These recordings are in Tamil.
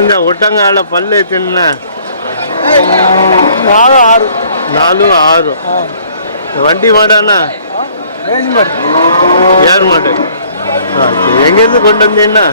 இந்த ஒட்டங்கால பல்லு எத்தனை நாலு ஆறு. நாலும் ஆறும். இந்த வண்டி மாடாண்ணா ரேஞ்ச் மாடு ஏர் மாடு எங்கேருந்து கொண்டு வந்தீங்கன்னா?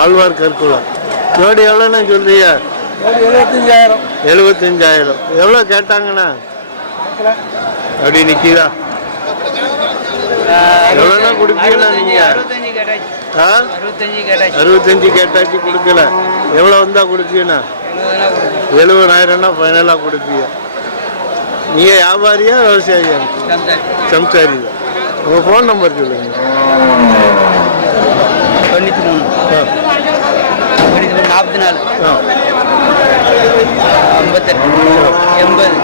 ஆழ்வார் கற்குளம். ஜோடி எவ்வளோண்ணா ஒரு எழுபத்தஞ்சாயிரம். எழுபத்தஞ்சாயிரம். எவ்வளோ கேட்டாங்கண்ணா? அப்படி நிற்கிதா எவ்வளோண்ணா கொடுப்பீங்களா நீங்கள் ஆ? அறுபத்தஞ்சு கேட்டாச்சு. கொடுக்கல. எவ்வளோ வந்தா கொடுப்பீங்கண்ணா? எழுபதாயிரம்னா ஃபைனலாக கொடுப்பீங்க. நீங்கள் வியாபாரியா விவசாயியா? சம்சாரி. உங்கள் ஃபோன் நம்பர் சொல்லுங்க. தொண்ணூற்றி மூணு நாற்பத்தி நாலு. ஐம்பத்தெட்டு. எண்பது.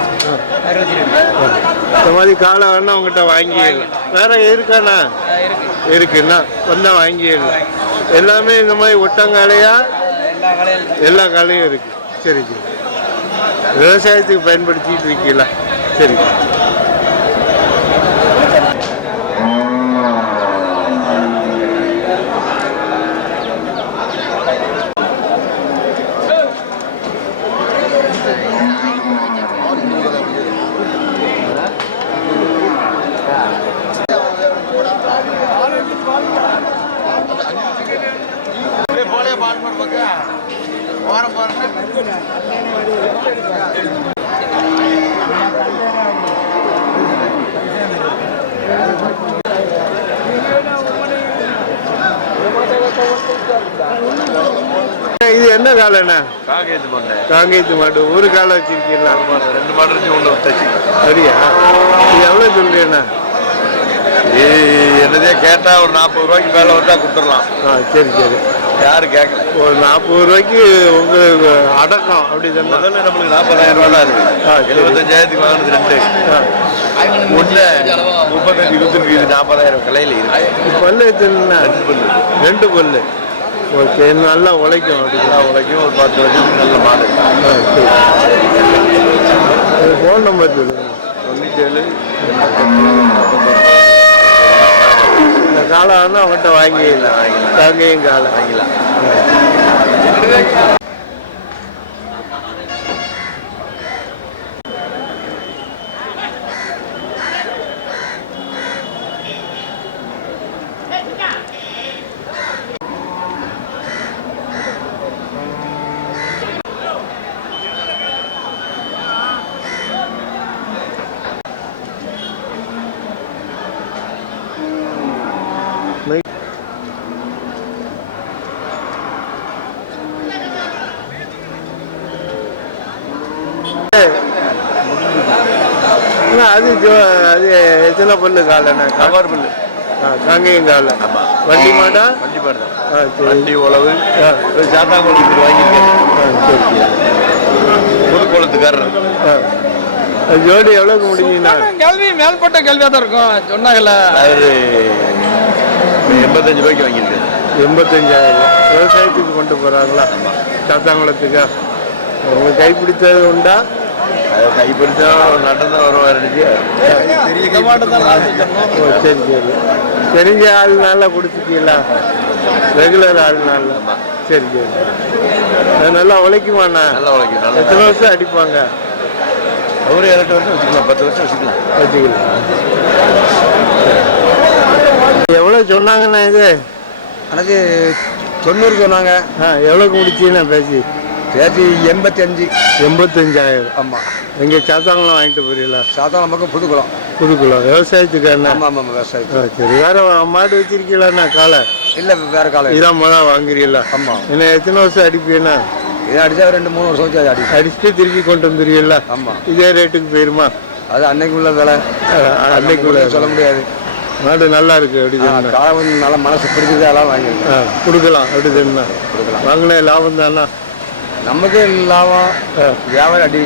இந்த மாதிரி காலை வேணா உங்ககிட்ட வாங்கி வேற இருக்காண்ணா? இருக்குன்னா இருக்குண்ணா வந்தா வாங்கிடலாம் எல்லாமே இந்த மாதிரி ஒட்டங்காலையா? எல்லா எல்லா காலையும் இருக்கு. சரி சரி. விவசாயத்துக்கு பயன்படுத்திட்டு இருக்கீங்களா? சரி. இது என்ன காலைண்ணா காங்கேயத்து பண்ணேன் காங்கேயத்து மாடு. ஒரு காலை வச்சிருக்கீங்களா? ரெண்டு மாடு இருந்து ஒன்று வித்தாச்சு சரியா இது எவ்வளோ சொல்றீங்கண்ணா என்னதே கேட்டா ஒரு நாற்பது ரூபாய்க்கு மேல வந்தா கொடுத்துடலாம். ஆ சரி சரி. யாரும் கேட்கல. ஒரு நாற்பது ரூபாய்க்கு உங்களுக்கு அடக்கம் அப்படி முதல்ல நம்மளுக்கு நாற்பதாயிரம் ரூபா இருக்கு. எழுபத்தஞ்சாயிரத்துக்கு வாங்கினது ரெண்டு. ஒன்று முப்பத்தஞ்சு கொடுத்துருக்கு இது நாற்பதாயிரம் கலையில் இருக்கு. பல்லு எத்தனைண்ணா ரெண்டு பல்லு. ஓகே நல்லா உழைக்கும் அப்படி எல்லா உலகையும் ஒரு பத்து வருஷத்துக்கு நல்ல மாடு. ஃபோன் நம்பர் சொல்லுங்க. தொண்ணூற்றி ஏழு இந்த காலை வேணா அவன்கிட்ட வாங்கிடலாம். வாங்கிடலாம். காங்கேயம் காலை வாங்கிக்கலாம் அது அது எத்தனை பல்லு காலைண்ணா கவர் பில்லு. ஆ, காங்கேயம் காலை. ஆமா. வண்டி மாடா? வண்டி மாடு ஆ சரி. வண்டி உழவு ஆ. சாத்தாங்குளம் இது வாங்கியிருக்கேன். ஆ, புதுக்குளத்துக்காரர் ஜோடி எவ்வளோக்கு முடியுங்கண்ணா கேள்வி மேல்பட்ட கேள்வியாக தான் இருக்கும். சொன்னாங்கல்ல. அவரு எண்பத்தஞ்சு ரூபாய்க்கு வாங்கியிருக்கேன். எண்பத்தஞ்சாயிரம். விவசாயத்துக்கு கொண்டு போகிறாங்களா சாத்தாங்குளத்துக்கா உங்க கைப்பிடித்தது உண்டா? அதை கைப்பிடிச்சா நடந்து வருவார் சரி சரி. தெரிஞ்ச ஆளுனால கொடுத்துட்டீங்களா ரெகுலர் ஆளுனால. சரி சரி. அது நல்லா உழைக்குமாண்ணா நல்லா உழைக்கும் நல்லா எத்தனை வருஷம் அடிப்பாங்க? ஒரு இரண்டு வருஷம் வச்சுக்கலாம் பத்து வருஷம் வச்சுக்கலாம். வச்சுக்கலாம். எவ்வளோ சொன்னாங்கண்ணா இது? எனக்கு தொண்ணூறு சொன்னாங்க. ஆ எவ்வளோக்கு முடிச்சீங்கண்ணா பேசி? தேதி எண்பத்தி அஞ்சு எண்பத்தஞ்சாயிரம். ஆமாம் இங்கே சாத்தாங்குளம் வாங்கிட்டு போறீங்களா? சாத்தான பக்கம் புதுக்குளம். புதுக்குளம். விவசாயத்துக்கான ஆமாம் ஆமாம் விவசாயி ஆ, சரி. வேற மாடு வச்சிருக்கீங்களாண்ணா காலை இல்லை வேறு காலம் இதான் முதல் வாங்குறீங்களா? ஆமாம் என்ன எத்தனை வருஷம் அடிப்பீங்கண்ணா இதை அடித்தா ரெண்டு மூணு வருஷம் அடி அடிச்சுட்டு திருப்பி கொண்டு வந்துருவீங்களா? ஆமாம் இதே ரேட்டுக்கு போயிருமா? அது அன்னைக்கு உள்ள விலை அன்னைக்கு உள்ள சொல்ல முடியாது. மாடு நல்லா இருக்கு அப்படி. காலை கொஞ்சம் நல்லா மனசு பிடிச்சது அதெல்லாம் வாங்கிருக்கேன் கொடுக்கலாம் அப்படி சொன்னா. கொடுக்கலாம். வாங்கின லாபம் தானா? நமக்கு லாபம் ஆ, வியாபாரம் அடி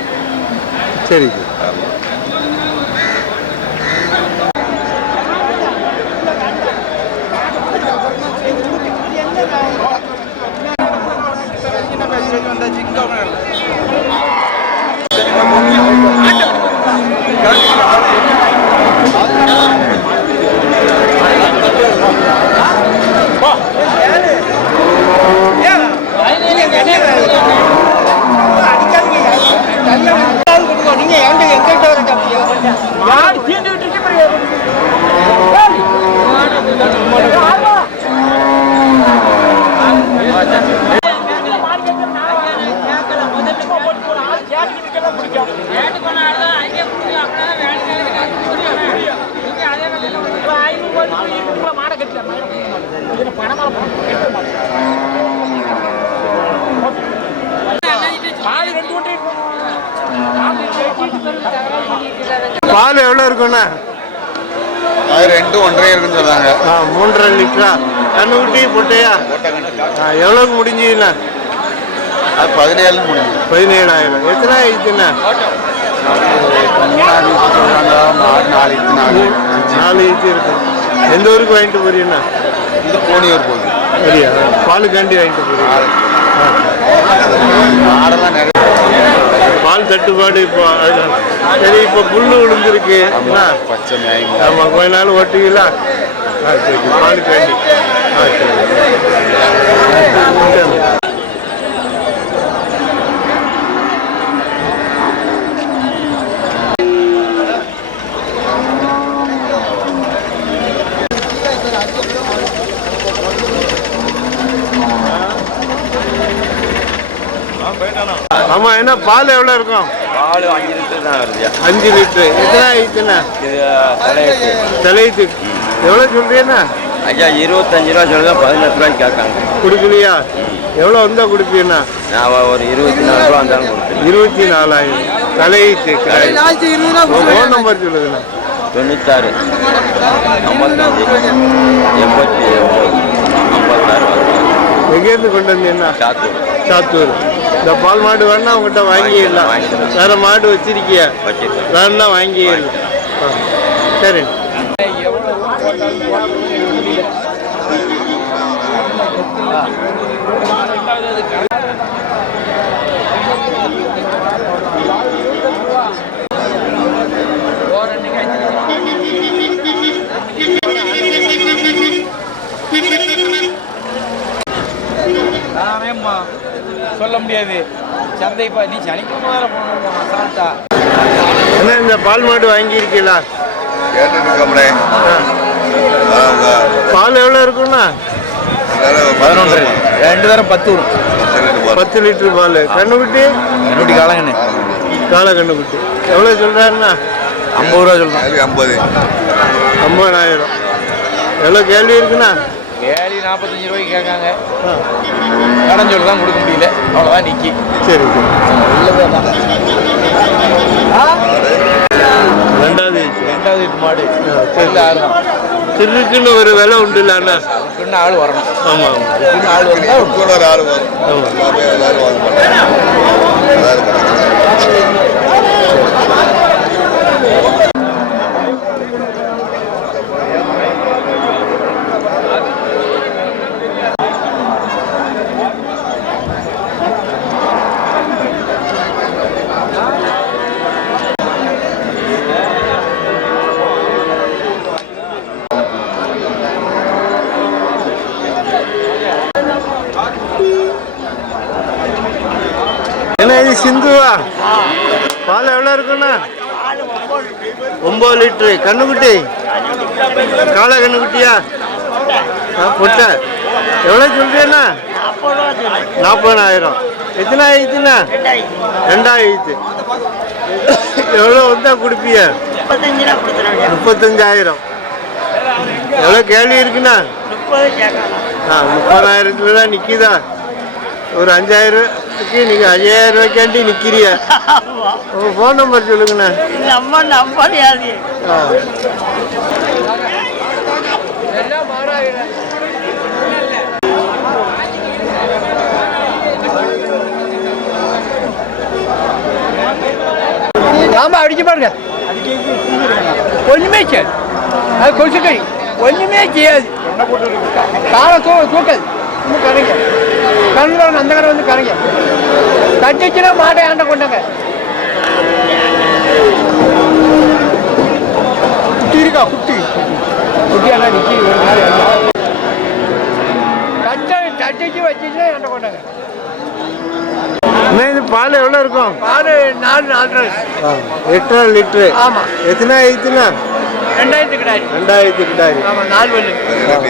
ஒன்றரை இருக்குன்னு சொன்னாங்க. ஆ மூன்றரை லிட்டரா? கண்ணுக்குட்டி பொட்டையா? ஆ எவ்வளோக்கு முடிஞ்சுதுண்ணா அது பதினேழு முடிஞ்சு. பதினேழாயிரம். எத்தனை ஆயிடுச்சுண்ணா சொல்றாங்க ஆறு நாளைக்கு நாலு நாலு ஈச்சு இருக்கு. எந்த ஊருக்கு வாங்கிட்டு போறீங்கண்ணா இது கோணியூர் போகுது. சரியா பாலுக்காண்டி வாங்கிட்டு போறீங்க. ஆடெல்லாம் நிறைய பால் தட்டுப்பாடு இப்போ. சரி இப்போ புல்லு விழுந்திருக்கு. என்ன? பச்சை மேய்ங்க ஆமா கொஞ்ச நாள் ஓட்டுவீங்களா ஆ சரி என்ன பால் எவ்வளோ இருக்கும்? பால் அஞ்சு லிட்டர் தான் வருதுயா அஞ்சு லிட்டரு. எத்தனை ஆயிடுச்சுண்ணா? தலையத்து எவ்வளோ சொல்றீங்கண்ணா? ஐயா இருபத்தஞ்சு ரூபா சொல்லுங்க பதினெட்டு ரூபாய்க்கு கேட்காங்க. கொடுக்கலையா? எவ்வளோ வந்தா கொடுப்பீங்கண்ணா? நான் ஒரு இருபத்தி நாலு ரூபா இருந்தாலும் கொடுத்துருவேன் இருபத்தி நாலாயிரம். தலையீட்டு ஃபோன் நம்பர் சொல்லுங்கண்ணா. தொண்ணூத்தாறு. ஐம்பத்தஞ்சு. எண்பத்தி ஐம்பத்தாறு. எங்கேருந்து கொண்டு வந்தீங்கன்னா சாத்தூர். சாத்தூர். இந்த பால் மாடு வேணா உங்ககிட்ட வாங்கிடலாம். வேற மாடு வச்சிருக்கிய? வேணா வாங்கிடலாம் ஆ, சரி ம- சொல்ல முடியாது. சந்தை பா நீ சனிக்கிழமை வேற போகணும் அசால்ட்டா என்ன இந்த பால் மாடு வாங்கியிருக்கீங்களா? கேட்டுருக்கோம்னே பால் எவ்வளோ இருக்குண்ணா பதினொன்று. ரெண்டு தரம் பத்து பத்து லிட்டர் பால். கண்ணுக்குட்டி என்னுடைய காலங்கண்ணே காலை கண்ணுக்குட்டி எவ்வளோ சொல்கிறாருண்ணா ஐம்பது ரூபா சொல்லலாம் ஐம்பது. ஐம்பதாயிரம். எவ்வளோ கேள்வி இருக்குண்ணா? வேலி நாற்பத்தஞ்சு ரூபாய்க்கு கேட்காங்க. சொல்லி தான் கொடுக்க முடியல. அவ்வளோதான் நிக்கி. சரி ரெண்டாவது ரெண்டாவது மாடு. ஆ, சரி. செல்லு ஆறு தான். சில்லுக்குன்னு ஒரு விலை உண்டு இல்லைண்ணா அதுக்குன்னு ஆள் வரணும். ஆமாம் அதுக்குன்னு ஆள் வந்தா கூட ஒரு ஆள் வரும். ஆமாம் எல்லாமே சிந்துவா பால் எவ்வளோ இருக்குண்ணா? ஒம்பது லிட்ரு கண்ணுக்குட்டி காளை கண்ணுக்குட்டியா? ஆ பொட்டை. எவ்வளோ சொல்றீண்ணா நாற்பதாயிரம். எத்தனை ஆயிடுச்சுண்ணா ரெண்டாயிரத்து. எவ்வளோ வந்தா கொடுப்பிய முப்பத்தஞ்சாயிரம். எவ்வளோ கேள்வி இருக்குண்ணா? ஆ முப்பதாயிரத்துல தான் நிற்கிதா ஒரு அஞ்சாயிரம். அஞ்சாயிரத்துக்கு நீங்கள் ஐயாயிரம் ரூபாய்க்காண்டி நிற்கிறிய உங்கள் ஃபோன் நம்பர் சொல்லுங்கண்ணா. நம்ம நம்பாது ஆ. நாம அடிச்சு பாருங்க. ஒண்ணுமே செய்யாது. அது கொசுக்கறி. ஒண்ணுமே செய்யாது. காலை தூ தூக்காது இன்னும் கரைங்க கண்ணில் அந்த கரை வந்து கரைங்க. தட்டிச்சுன்னா மாட்டை ஆண்ட கொண்டாங்க. குட்டி இருக்கா? குட்டி. குட்டியெல்லாம் நிற்கி ஒரு நாள் தட்டை தட்டிச்சு வச்சுச்சுன்னா ஆண்ட கொண்டாங்க. இது பால் எவ்வளோ இருக்கும்? பால் நாலு நாலு ஆ, எட்டரை லிட்ரு ஆமா. எத்தனை ஆயிடுச்சுண்ணா ரெண்டாயிரத்து கிடையாது ரெண்டாயிரத்தி ஆமா நாலு பல்லு.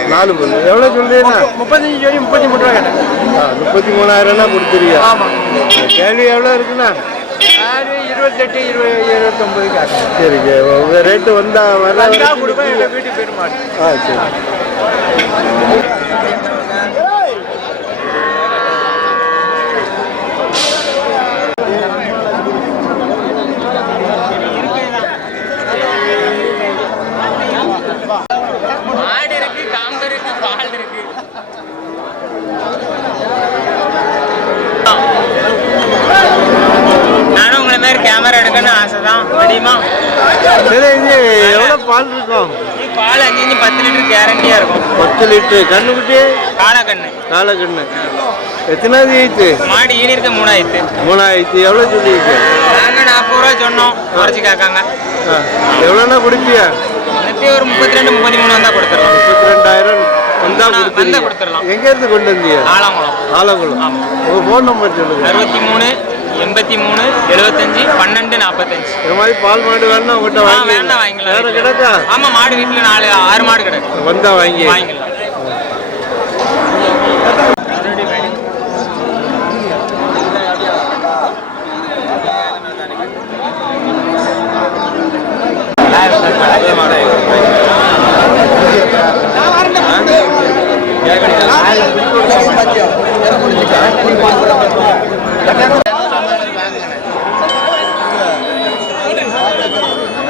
நாலு பொண்ணு எவ்வளோ சொல்றீங்கண்ணா முப்பத்தஞ்சு சொல்லி முப்பத்தி மூணு ரூபா கேட்டேன். முப்பத்தி மூணாயிரம்னா கொடுத்துருவியா? ஆமா. கேள்வி எவ்வளோ இருக்குண்ணா? இருபத்தெட்டு இருபது இருபத்தொம்பது கேட்டேன் சரிங்க உங்கள் ரேட்டு வந்தா வர. வீட்டுக்கு போயிட மாட்டேன் ஆ சரி பால் இருக்கும் பால் அஞ்சு அஞ்சு பத்து லிட்டர் கேரண்டியா இருக்கும். பத்து லிட்டரு. கண்ணுக்குட்டி காலக்கண்ணு. காலக்கண்ணு. எத்தனாவது ஈத்து மாடு ஈனி இருக்க மூணாயிரத்து. மூணாயிரத்தி. எவ்வளோ சொல்லியிருக்கு? நாங்க நாற்பது ரூபா சொன்னோம் குறைச்சி கேட்காங்க. எவ்வளோண்ணா கொடுப்பியா இன்னத்தி ஒரு முப்பத்தி ரெண்டு முப்பத்தி மூணு வந்தா கொடுத்துருவோம் முப்பத்தி ரெண்டாயிரம் வந்தா வந்தா கொடுத்துருங்க கொடுத்துடலாம். எங்கேருந்து கொண்டு வந்தீங்க? ஆலங்குளம். ஆலங்குளம். உங்கள் ஃபோன் நம்பர் சொல்லுங்க. அறுபத்தி மூணு எண்பத்தி மூணு எழுபத்தஞ்சு பன்னெண்டு நாற்பத்தஞ்சு இந்த மாதிரி பால் மாடு வேணா உங்கள்கிட்ட ஆ வாங்கி வேணா வாங்கிக்கலாம். வேற கிடக்கா ஆமா மாடு வீட்டுல நாலு ஆறு மாடு கிடக்கு. வந்தா வாங்கி. வாங்கிக்கலாம் என்ன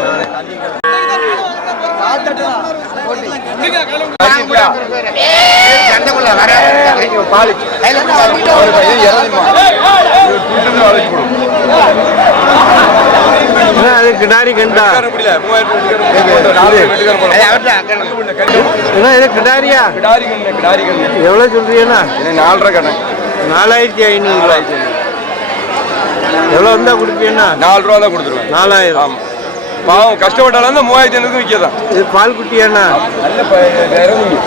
அது கிடாரி கண்டா என்ன இது கிடாரியா எவ்வளோ சொல்றீங்கண்ணா நாலரை கடை நாலாயிரத்தி ஐநூறு எவ்வளோ வந்தா கொடுப்பீங்கண்ணா நாலு ரூபா தான் கொடுத்துருவேன் நாலாயிரம். பாவம் கஷ்டப்பட்டாலும் தான் மூவாயிரத்தி ஐநூறுக்கு விற்கதான் இது பால் குட்டியாண்ணா நல்ல ப- இறங்குங்க.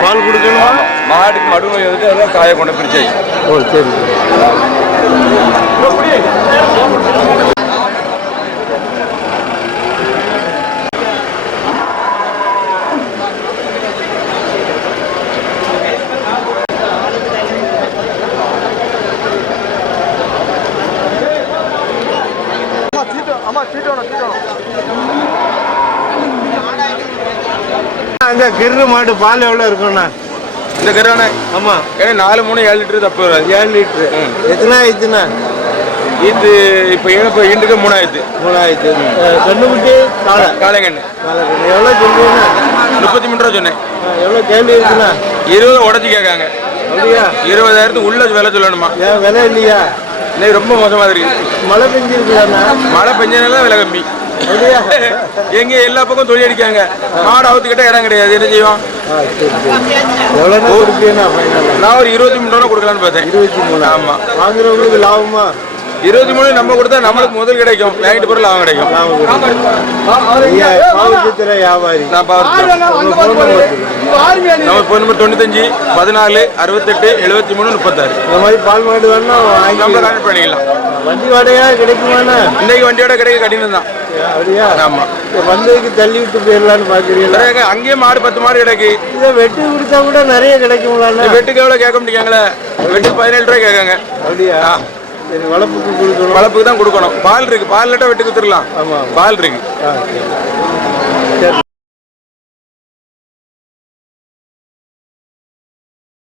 பால் கொடுக்கணுமா? மாட்டுக்கு மடு நோய் வந்துட்டு அதான் காய கொண்டு பிரிச்சாச்சு. ஓ சரி அந்த கிரு மாடு பால் எவ்வளோ இருக்கும்ண்ணா? இந்த கருவானே ஆமா. ஏன்னா நாலு மூணு ஏழு லிட்டர் தப்பு வராது. ஏழு லிட்டரு. எத்தனை ஆயிடுச்சுண்ணா? இது இப்போ இப்போ இண்டுக்கு மூணாயிரத்து மூணாயிரத்து கண்ணுக்குட்டி காளை காலைங்கண்ணு. கண்ணு எவ்வளோ சொல்றீங்கண்ணா? முப்பத்தி மூணு ரூபா சொன்னேன். எவ்வளோ கேள்வி இருக்குண்ணா? இருபது உடச்சி கேட்காங்க. அப்படியா? இருபதாயிரத்துக்கு உள்ள விலை சொல்லணுமா? ஏன் விலை இல்லையா? இன்னைக்கு ரொம்ப மோசமா இருக்கு. மழை பெஞ்சிருக்கலாண்ணா மழை பெஞ்சனால விலை கம்மி. எங்க எல்லா பக்கம் தொழில் அடிக்காங்க மாடு அவுத்துக்கிட்ட இடம் கிடையாது. என்ன செய்வோம்? நான் ஒரு இருபத்தி மூணு ரூபா கொடுக்கலான்னு பார்த்தேன். இருபத்தி மூணு? ஆமா. வாங்குறவங்களுக்கு லாபமா? இருபத்தி மூணு நம்ம கொடுத்தா நம்மளுக்கு முதல் கிடைக்கும். வாங்கிட்டு பொருள் லாபம் கிடைக்கும். பாவச்சித்திர வியாபாரி. நான். நம்ம ஃபோன் நம்பர் தொண்ணூத்தஞ்சு பதினாலு அறுபத்தெட்டு எழுபத்தி மூணு முப்பத்தாறு. இந்த மாதிரி பால் மாடு வேணா வாங்கி நம்ம கான்டெக்ட் பண்ணிக்கலாம். வண்டி வாடகையா கிடைக்குமாண்ணா? இன்னைக்கு வண்டியோட கிடைக்க கடினம் தான் அப்படியா? ஆமா. இப்ப வந்ததுக்கு தள்ளி விட்டு போயிடலான்னு பாக்குறீங்களா? நிறைய அங்கேயே மாடு பத்து மாடு கிடைக்கு. இதை வெட்டி கொடுத்தா கூட நிறைய கிடைக்குங்களாண்ணா வெட்டுக்கு எவ்வளோ கேட்க முடியாங்களே? வெட்டுக்கு பதினேழு ரூபாய் கேட்காங்க. அப்படியா? சரி வளர்ப்புக்கு கொடுக்கணும். வளர்ப்புக்கு தான் கொடுக்கணும். பால் இருக்கு. பால் லட்டா வெட்டுக்கு கொடுத்துடலாம். ஆமா பால் இருக்கு.